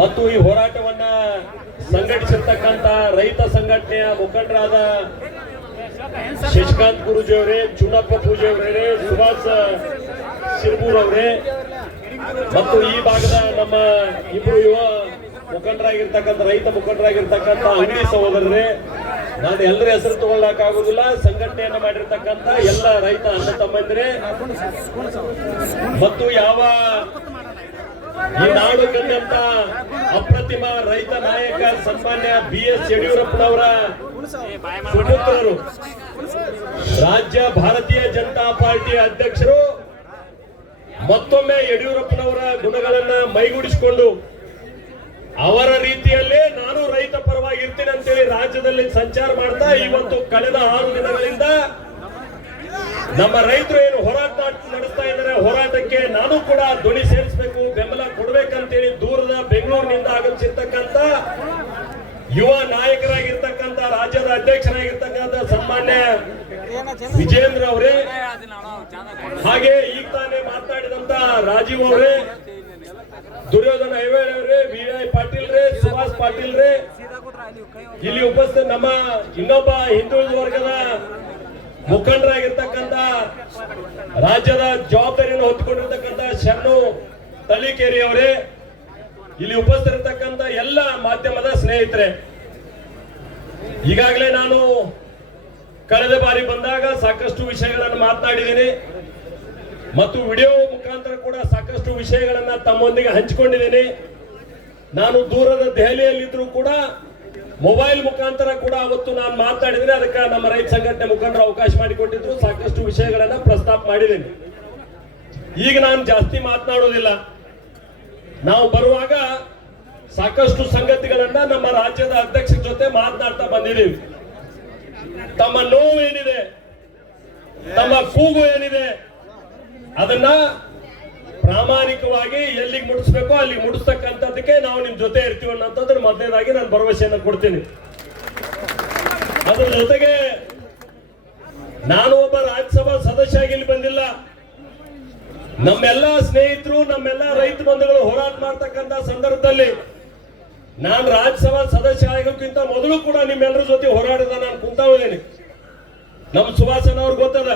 ಮತ್ತು ಈ ಹೋರಾಟವನ್ನ ಸಂಘಟಿಸಿರ್ತಕ್ಕಂತ ರೈತ ಸಂಘಟನೆಯ ಮುಖಂಡರಾದ ಶಶಿಕಾಂತ್ ಗುರುಜಿ ಅವರೇ ಚುನ್ನಪ್ಪ ಪೂಜೆ ಅವರೇ, ಸುಭಾಷ್ ಶಿರ್ಬೂರ್ ಅವರೇ, ಮತ್ತು ಈ ಭಾಗದ ನಮ್ಮ ಇಬ್ಬರು ಯುವ ಮುಖಂಡರಾಗಿರ್ತಕ್ಕಂಥ, ರೈತ ಮುಖಂಡರಾಗಿರ್ತಕ್ಕಂಥ ಅಂಗಡಿ ಸಹೋದರರೇ, ನಾನು ಎಲ್ಲರ ಹೆಸರು ತಗೊಳ್ಳಕ್ಕಾಗುದಿಲ್ಲ ಸಂಘಟನೆಯನ್ನ ಮಾಡಿರ್ತಕ್ಕಂಥ ಎಲ್ಲ ರೈತ ಅಣ್ಣ ತಮ್ಮಂದಿರೇ. ಮತ್ತು ಯಾವ ಈ ನಾಡು ಕಂಡಂತ ಅಪ್ರತಿಮ ರೈತ ನಾಯಕ ಸನ್ಮಾನ್ಯ ಬಿ ಎಸ್ ಯಡಿಯೂರಪ್ಪನವರ ಸುಪುತ್ರರು ರಾಜ್ಯ ಭಾರತೀಯ ಜನತಾ ಪಾರ್ಟಿ ಅಧ್ಯಕ್ಷರು, ಮತ್ತೊಮ್ಮೆ ಯಡಿಯೂರಪ್ಪನವರ ಗುಣಗಳನ್ನ ಮೈಗೂಡಿಸಿಕೊಂಡು, ಅವರ ರೀತಿಯಲ್ಲೇ ನಾನು ರೈತ ಪರವಾಗಿರ್ತೀನಿ ಅಂತೇಳಿ ರಾಜ್ಯದಲ್ಲಿ ಸಂಚಾರ ಮಾಡ್ತಾ ಇವತ್ತು ಕಳೆದ ಆರು ದಿನಗಳಿಂದ ನಮ್ಮ ರೈತರು ಏನು ಹೋರಾಟ ನಡೆಸ್ತಾ ಇದ್ದಾರೆ, ಹೋರಾಟಕ್ಕೆ ನಾನು ಕೂಡ ಧ್ವನಿ ಸೇರಿಸಬೇಕು, ಬೆಂಬಲ ಕೊಡ್ಬೇಕಂತೇಳಿ ದೂರದ ಬೆಂಗಳೂರಿನಿಂದ ಆಗಮಿಸಿರ್ತಕ್ಕಂಥ ಯುವ ನಾಯಕರಾಗಿರ್ತಕ್ಕಂಥ, ರಾಜ್ಯದ ಅಧ್ಯಕ್ಷರಾಗಿರ್ತಕ್ಕಂಥ ಸನ್ಮಾನ್ಯ ವಿಜೇಂದ್ರ ಅವರೇ, ಹಾಗೆ ಈಗ ತಾನೇ ಮಾತನಾಡಿದಂತ ರಾಜೀವ್ ಅವರೇ, ದುರ್ಯೋಧನ ಐವೇಳ್ ಅವರೇ ವಿ ಪಾಟೀಲ್ ರೇ ಸುಭಾಷ್ ಪಾಟೀಲ್ ರೇ ಇಲ್ಲಿ ಉಪಸ್ಥಿತ ನಮ್ಮ ಇನ್ನೊಬ್ಬ ಹಿಂದುಳಿದ ವರ್ಗದ ಮುಖಂಡರಾಗಿರ್ತಕ್ಕಂಥ ರಾಜ್ಯದ ಜವಾಬ್ದಾರಿಯನ್ನು ಹೊತ್ತುಕೊಂಡಿರ್ತಕ್ಕಂತ ಶರಣು ತಳಿಕೇರಿ ಅವರೇ ಇಲ್ಲಿ ಉಪಸ್ಥಿತಿರ್ತಕ್ಕಂಥ ಎಲ್ಲ ಮಾಧ್ಯಮದ ಸ್ನೇಹಿತರೆ, ಈಗಾಗಲೇ ನಾನು ಕಳೆದ ಬಾರಿ ಬಂದಾಗ ಸಾಕಷ್ಟು ವಿಷಯಗಳನ್ನು ಮಾತನಾಡಿದ್ದೀನಿ ಮತ್ತು ವಿಡಿಯೋ ಮುಖಾಂತರ ಕೂಡ ಸಾಕಷ್ಟು ವಿಷಯಗಳನ್ನ ತಮ್ಮೊಂದಿಗೆ ಹಂಚಿಕೊಂಡಿದ್ದೀನಿ. ನಾನು ದೂರದ ದೆಹಲಿಯಲ್ಲಿದ್ದರೂ ಕೂಡ ಮೊಬೈಲ್ ಮುಖಾಂತರ ಕೂಡ ಅವತ್ತು ನಾನು ಮಾತಾಡಿದ್ರೆ ಅದಕ್ಕೆ ನಮ್ಮ ರೈತ ಸಂಘಟನೆ ಮುಖಂಡರು ಅವಕಾಶ ಮಾಡಿಕೊಟ್ಟಿದ್ರು. ಸಾಕಷ್ಟು ವಿಷಯಗಳನ್ನ ಪ್ರಸ್ತಾಪ ಮಾಡಿದ್ದೀನಿ. ಈಗ ನಾನು ಜಾಸ್ತಿ ಮಾತನಾಡೋದಿಲ್ಲ. ನಾವು ಬರುವಾಗ ಸಾಕಷ್ಟು ಸಂಗತಿಗಳನ್ನ ನಮ್ಮ ರಾಜ್ಯದ ಅಧ್ಯಕ್ಷರ ಜೊತೆ ಮಾತನಾಡ್ತಾ ಬಂದಿದ್ದೀವಿ. ತಮ್ಮ ನೋವು ಏನಿದೆ? ತಮ್ಮ ಕೂಗು ಏನಿದೆ? ಅದನ್ನ ಪ್ರಾಮಾಣಿಕವಾಗಿ ಎಲ್ಲಿಗೆ ಮುಟ್ಟಿಸ್ಬೇಕೋ ಅಲ್ಲಿಗೆ ಮುಡಿಸ್ತಕ್ಕಂಥದ್ದಕ್ಕೆ ನಾವು ನಿಮ್ಮ ಜೊತೆ ಇರ್ತೀವಿ ಅನ್ನೋಂಥದ್ರ ಮೊದಲನೇದಾಗಿ ನಾನು ಭರವಸೆಯನ್ನು ಕೊಡ್ತೀನಿ. ಅದ್ರ ಜೊತೆಗೆ ನಾನು ಒಬ್ಬ ರಾಜ್ಯಸಭಾ ಸದಸ್ಯ ಇಲ್ಲಿ ಬಂದಿಲ್ಲ. ನಮ್ಮೆಲ್ಲ ಸ್ನೇಹಿತರು, ನಮ್ಮೆಲ್ಲ ರೈತ ಬಂಧುಗಳು ಹೋರಾಟ ಮಾಡ್ತಕ್ಕಂಥ ಸಂದರ್ಭದಲ್ಲಿ ನಾನು ರಾಜ್ಯಸಭಾ ಸದಸ್ಯ ಆಗೋಕ್ಕಿಂತ ಮೊದಲು ಕೂಡ ನಿಮ್ಮೆಲ್ಲರ ಜೊತೆ ಹೋರಾಡಿದ ನಾನು ಹೋದೇನೆ ನಮ್ಮ ಸುಭಾಷನ್ ಅವ್ರಿಗೆ ಗೊತ್ತದ,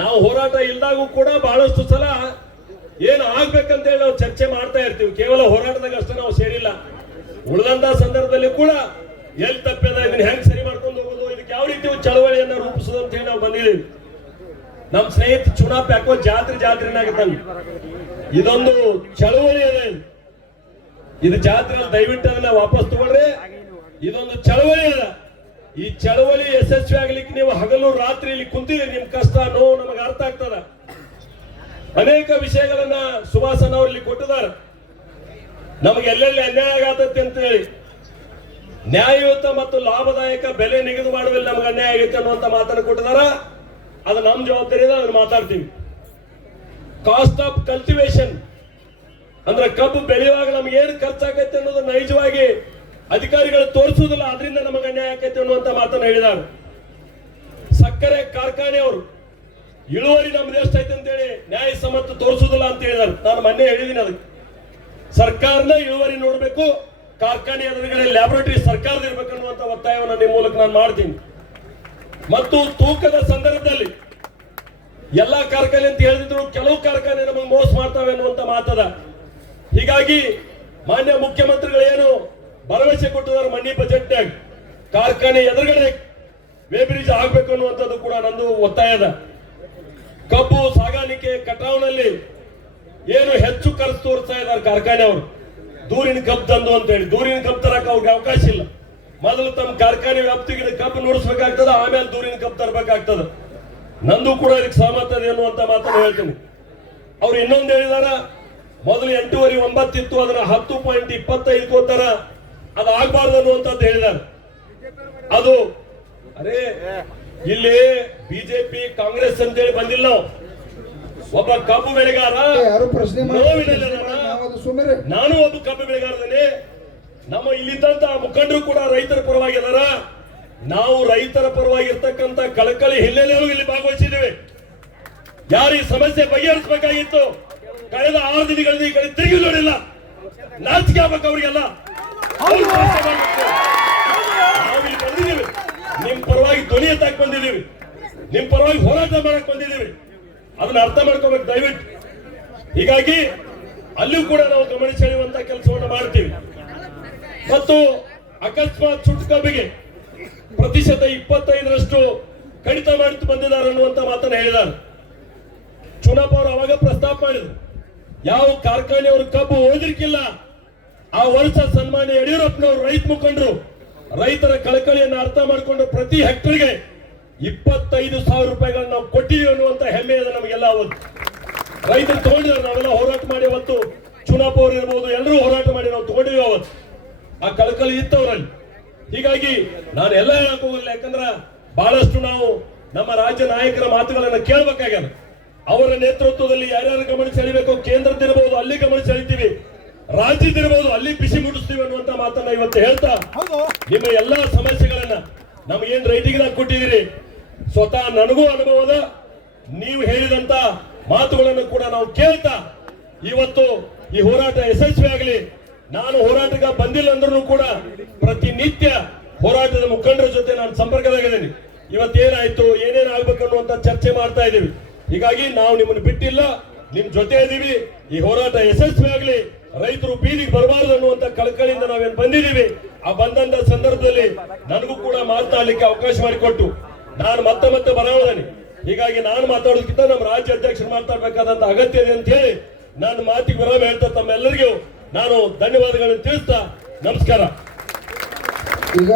ನಾವು ಹೋರಾಟ ಇಲ್ದಾಗೂ ಕೂಡ ಬಹಳಷ್ಟು ಸಲ ಏನು ಆಗ್ಬೇಕಂತ ಹೇಳಿ ನಾವು ಚರ್ಚೆ ಮಾಡ್ತಾ ಇರ್ತೀವಿ. ಕೇವಲ ಹೋರಾಟದಾಗ ಅಷ್ಟೇ ನಾವು ಸೇರಿಲ್ಲ. ಉಳಿದಂತ ಸಂದರ್ಭದಲ್ಲಿ ಕೂಡ ಎಲ್ಲಿ ತಪ್ಪಿದ ಇದನ್ನ ಹೆಂಗ್ ಸರಿ ಮಾಡ್ಕೊಂಡು ಹೋಗೋದು, ಇದಕ್ಕೆ ಯಾವ ರೀತಿ ಚಳವಳಿಯನ್ನ ರೂಪಿಸೋದು ಅಂತ ಹೇಳಿ ನಾವು ಬಂದಿದ್ದೀವಿ. ನಮ್ಮ ಸ್ನೇಹಿತ ಚುನಾಪ್ ಯಾಕೋ ಜಾತ್ರೆ ಜಾತ್ರೆನಾಗತ್ತಲ್ಲ ಇದೊಂದು ಚಳವಳಿ ಅದ ಇದು. ಜಾತ್ರೆ ದಯವಿಟ್ಟು ಅದನ್ನ ವಾಪಸ್ ತಗೊಳ್ರಿ. ಇದೊಂದು ಚಳವಳಿ ಅದ ಈ ಚಳವಳಿ ಯಶಸ್ವಿ ಆಗ್ಲಿಕ್ಕೆ ನೀವು ಹಗಲು ರಾತ್ರಿ ಇಲ್ಲಿ ಕುಂತೀರಿ. ನಿಮ್ ಕಷ್ಟ, ನೋವು ನಮಗೆ ಅರ್ಥ ಆಗ್ತದ. ಅನೇಕ ವಿಷಯಗಳನ್ನ ಸುಭಾಸನ್ ಅವ್ರಲ್ಲಿ ಕೊಟ್ಟಿದ್ದಾರೆ. ನಮಗೆ ಎಲ್ಲೆಲ್ಲಿ ಅನ್ಯಾಯ ಆಗತ್ತೆ ಅಂತ ಹೇಳಿ ನ್ಯಾಯಯುತ ಮತ್ತು ಲಾಭದಾಯಕ ಬೆಲೆ ನಿಗದಿ ಮಾಡುವಲ್ಲಿ ನಮಗೆ ಅನ್ಯಾಯ ಆಗುತ್ತೆ ಅನ್ನುವಂತ ಮಾತನ್ನು ಕೊಟ್ಟಿದಾರ ಅದು ನಮ್ಮ ಜವಾಬ್ದಾರಿ ಇದೆ, ಅದನ್ನು ಮಾತಾಡ್ತೀವಿ ಕಾಸ್ಟ್ ಆಫ್ ಕಲ್ಟಿವೇಶನ್ ಅಂದ್ರೆ ಕಬ್ಬು ಬೆಳೆಯುವಾಗ ನಮ್ಗೆ ಏನು ಖರ್ಚಾಗತ್ತೆ ಅನ್ನೋದು ನೈಜವಾಗಿ ಅಧಿಕಾರಿಗಳು ತೋರಿಸುವುದಿಲ್ಲ ಅದರಿಂದ ನಮಗೆ ಅನ್ಯಾಯ ಆಕೈತೆ ಅನ್ನುವಂತ ಮಾತನ್ನು ಹೇಳಿದ್ದಾರೆ. ಸಕ್ಕರೆ ಕಾರ್ಖಾನೆಯವರು ಇಳುವರಿ ನಮ್ದು ಎಷ್ಟೈತೆ ಅಂತೇಳಿ ನ್ಯಾಯ ಸಮ್ಮತ ತೋರಿಸೋದಿಲ್ಲ ಅಂತ ಹೇಳಿದಾರೆ. ನಾನು ಮೊನ್ನೆ ಹೇಳಿದ್ದೀನಿ ಅದಕ್ಕೆ. ಸರ್ಕಾರದ ಇಳುವರಿ ನೋಡಬೇಕು, ಕಾರ್ಖಾನೆ ಎದುರುಗಡೆ ಲ್ಯಾಬೊರೇಟರಿ ಸರ್ಕಾರದ ಇರಬೇಕು ಅನ್ನುವಂತ ಒತ್ತಾಯವನ್ನು ನಿಮ್ಮ ಮೂಲಕ ನಾನು ಮಾಡ್ತೀನಿ. ಮತ್ತು ತೂಕದ ಸಂದರ್ಭದಲ್ಲಿ ಎಲ್ಲಾ ಕಾರ್ಖಾನೆ ಅಂತ ಹೇಳಿದ್ರು, ಕೆಲವು ಕಾರ್ಖಾನೆ ನಮಗೆ ಮೋಸ ಮಾಡ್ತಾವೆ ಅನ್ನುವಂತ ಮಾತದ. ಹೀಗಾಗಿ ಮಾನ್ಯ ಮುಖ್ಯಮಂತ್ರಿಗಳೇನು ಭರವಸೆ ಕೊಟ್ಟಿದ್ದಾರೆ ಮನಿ ಬಜೆಟ್ನಾಗ ಕಾರ್ಖಾನೆ ಎದುರುಗಡೆ ವೇಬ್ರಿಜ್ ಆಗ್ಬೇಕು ಅನ್ನುವಂಥದ್ದು ಕೂಡ ನಂದು ಒತ್ತಾಯದ. ಕಬ್ಬು ಸಾಗಾಣಿಕೆ ಕಟಾವ್ನಲ್ಲಿ ಏನು ಹೆಚ್ಚು ಖರ್ಚು ತೋರಿಸ್ತಾ ಇದ್ದಾರೆ ಕಾರ್ಖಾನೆ ಅವರು. ದೂರಿನ ಕಬ್ಬು ತಂದು ಅಂತ ಹೇಳಿ. ದೂರಿನ ಕಬ್ಬು ತರಕ ಅವ್ರಿಗೆ ಅವಕಾಶ ಇಲ್ಲ. ಮೊದಲು ತಮ್ಮ ಕಾರ್ಖಾನೆ ವ್ಯಾಪ್ತಿಗೆ ಕಬ್ಬು ನುಡಿಸ್ಬೇಕಾಗ್ತದ, ಆಮೇಲೆ ದೂರಿನ ಕಬ್ಬು ತರಬೇಕಾಗ್ತದ. ನಂದು ಕೂಡ ಇದಕ್ಕೆ ಇದೆ ಅನ್ನುವಂತ ಮಾತನ್ನು ಹೇಳ್ತೀನಿ. ಅವ್ರು ಇನ್ನೊಂದು ಹೇಳಿದಾರ, ಮೊದಲು ಎಂಟೂವರೆ ಒಂಬತ್ತಿತ್ತು, ಅದನ್ನ ಹತ್ತು ಪಾಯಿಂಟ್ ಇಪ್ಪತ್ತೈದು ಕೋತಾರ ಅದು ಆಗ್ಬಾರ್ದು ಅನ್ನುವಂಥದ್ದು ಹೇಳಿದಾರೆ. ಅದು, ಅರೇ ಇಲ್ಲಿ ಬಿಜೆಪಿ ಕಾಂಗ್ರೆಸ್ ಅಂತೇಳಿ ಬಂದಿಲ್ಲ ನಾವು. ಒಬ್ಬ ಕಬ್ಬು ಬೆಳೆಗಾರ ಯಾರು ಪ್ರಶ್ನೆ ಸುಮ್ಮನೆ ನಾನು ಒಬ್ಬ ಕಬ್ಬು ಬೆಳೆಗಾರದಲ್ಲಿ ನಮ್ಮ ಇಲ್ಲಿದ್ದಂತ ಮುಖಂಡರು ಕೂಡ ರೈತರ ಪರವಾಗಿ ಅದಾರ. ನಾವು ರೈತರ ಪರವಾಗಿ ಇರ್ತಕ್ಕಂತ ಕಳಕಳಿ ಹಿನ್ನೆಲೆಯಲ್ಲೂ ಇಲ್ಲಿ ಭಾಗವಹಿಸಿದ್ದೇವೆ. ಯಾರು ಈ ಸಮಸ್ಯೆ ಬಗೆಹರಿಸಬೇಕಾಗಿತ್ತು? ಕಳೆದ ಆರು ದಿನಗಳಲ್ಲಿ ಈ ಕಡೆ ತಿರುಗಿ ನೋಡಿಲ್ಲ. ನಾಚಿಕೆ ಆಗ್ಬೇಕು ಅವರಿಗೆಲ್ಲ ನಾವು ಇಲ್ಲಿ ಬಂದಿದ್ದೀವಿ. ನಿಮ್ ಪರವಾಗಿ ಧ್ವನಿ ಎತ್ತಾಕ್ ಬಂದಿದ್ದೀವಿ ನಿಮ್ ಪರವಾಗಿ ಹೋರಾಟ ಮಾಡಕ್ ಬಂದಿದ್ದೀವಿ ಅದನ್ನ ಅರ್ಥ ಮಾಡ್ಕೋಬೇಕು, ದಯವಿಟ್ಟು. ಹೀಗಾಗಿ ಅಲ್ಲೂ ಕೂಡ ನಾವು ಗಮನ ಸೆಳೆಯುವಂತ ಕೆಲಸವನ್ನು ಮಾಡ್ತೀವಿ. ಮತ್ತು ಅಕಸ್ಮಾತ್ ಚುಟ್ಕಬ್ಬಿಗೆ ಪ್ರತಿಶತ ಇಪ್ಪತ್ತೈದರಷ್ಟು ಕಡಿತ ಮಾಡಿತು ಬಂದಿದ್ದಾರೆ ಅನ್ನುವಂತ ಮಾತನ್ನ ಹೇಳಿದ್ದಾರೆ. ಚುನಾಪ್ ಅವರು ಅವಾಗ ಪ್ರಸ್ತಾಪ ಮಾಡಿದ್ರು. ಯಾವ ಕಾರ್ಖಾನೆಯವರು ಕಬ್ಬು ಓದಿರ್ಕಿಲ್ಲ ಆ ವರ್ಷ ಸನ್ಮಾನ್ಯ ಯಡಿಯೂರಪ್ಪನವರು ರೈತ ಮುಖಂಡರು ರೈತರ ಕಳಕಳಿಯನ್ನು ಅರ್ಥ ಮಾಡಿಕೊಂಡು ಪ್ರತಿ ಹೆಕ್ಟರ್ಗೆ ಇಪ್ಪತ್ತೈದು ಸಾವಿರ ರೂಪಾಯಿಗಳನ್ನ ನಾವು ಕೊಟ್ಟಿದ್ದೀವಿ ಅನ್ನುವಂತ ಹೆಮ್ಮೆ ಇದೆ ನಮಗೆಲ್ಲ ಅವತ್ತು. ರೈತರು ತಗೊಂಡಿದ್ದಾರೆ ನಾವೆಲ್ಲ ಹೋರಾಟ ಮಾಡಿ ಅವತ್ತು ಚುನಾಪ್ ಇರ್ಬೋದು, ಎಲ್ಲರೂ ಹೋರಾಟ ಮಾಡಿ ನಾವು ತಗೊಂಡಿವಿ ಅವತ್ತು. ಆ ಕಳಕಳಿ ಇತ್ತವರಲ್ಲಿ. ಹೀಗಾಗಿ ನಾನು ಎಲ್ಲ ಹೇಳಕ್ ಹೋಗಲ್ಲ ಯಾಕಂದ್ರ ಬಹಳಷ್ಟು ನಾವು ನಮ್ಮ ರಾಜ್ಯ ನಾಯಕರ ಮಾತುಗಳನ್ನ ಕೇಳಬೇಕಾಗ್ಯದ. ಅವರ ನೇತೃತ್ವದಲ್ಲಿ ಯಾರ್ಯಾರು ಗಮನ ಸೆಳಿಬೇಕು ಕೇಂದ್ರದಿರಬಹುದು ಅಲ್ಲಿ ಗಮನ ಸೆಳಿತೀವಿ. ರಾಜ್ಯದಿರಬಹುದು ಅಲ್ಲಿ ಬಿಸಿ ಮುಟ್ಟಿಸ್ತೀವಿ ಅನ್ನುವಂತ ಮಾತನ್ನ ಇವತ್ತು ಹೇಳ್ತಾ ನಿಮ್ಮ ಎಲ್ಲಾ ಸಮಸ್ಯೆಗಳನ್ನ ನಮಗೇನ್ ರೈಟಿಂಗ್ ಕೊಟ್ಟಿದ್ದೀರಿ ಸ್ವತಃ ನನಗೂ ಅನುಭವದ ನೀವು ಹೇಳಿದಂತ ಮಾತುಗಳನ್ನು ಕೂಡ ನಾವು ಕೇಳ್ತಾ ಇವತ್ತು ಈ ಹೋರಾಟ ಯಶಸ್ವಿ ಆಗಲಿ. ನಾನು ಹೋರಾಟಕ್ಕೆ ಬಂದಿಲ್ಲ ಅಂದ್ರೂ ಕೂಡ ಪ್ರತಿನಿತ್ಯ ಹೋರಾಟದ ಮುಖಂಡರ ಜೊತೆ ನಾನು ಸಂಪರ್ಕದಾಗಿದ್ದೀನಿ. ಇವತ್ತೇನಾಯ್ತು ಏನೇನು ಆಗ್ಬೇಕು ಅನ್ನುವಂತ ಚರ್ಚೆ ಮಾಡ್ತಾ ಇದ್ದೀವಿ. ಹೀಗಾಗಿ ನಾವು ನಿಮ್ಮನ್ನು ಬಿಟ್ಟಿಲ್ಲ ನಿಮ್ ಜೊತೆ ಇದ್ದೀವಿ ಈ ಹೋರಾಟ ಯಶಸ್ವಿ ಆಗಲಿ. ರೈತರು ಬೀದಿಗೆ ಬರಬಾರದು ಅನ್ನುವಂತ ಕಳಕಳಿಯಿಂದ ನಾವೇನು ಬಂದಿದ್ದೀವಿ? ಆ ಬಂದಂತ ಸಂದರ್ಭದಲ್ಲಿ ನನಗೂ ಕೂಡ ಮಾತನಾಡಲಿಕ್ಕೆ ಅವಕಾಶ ಮಾಡಿಕೊಟ್ಟು ನಾನು ಮತ್ತೆ ಮತ್ತೆ ಬರೋದನಿ ಹೀಗಾಗಿ ನಾನು ಮಾತಾಡೋದಕ್ಕಿಂತ ನಮ್ಮ ರಾಜ್ಯ ಅಧ್ಯಕ್ಷರು ಮಾತಾಡ್ಬೇಕಾದಂತ ಅಗತ್ಯ ಇದೆ ಅಂತ ಹೇಳಿ ನನ್ನ ಮಾತಿಗೆ ವಿರಾಮ ಹೇಳ್ತಾ ತಮ್ಮೆಲ್ಲರಿಗೂ ನಾನು ಧನ್ಯವಾದಗಳನ್ನು ತಿಳಿಸ್ತಾ ನಮಸ್ಕಾರ. ಈಗ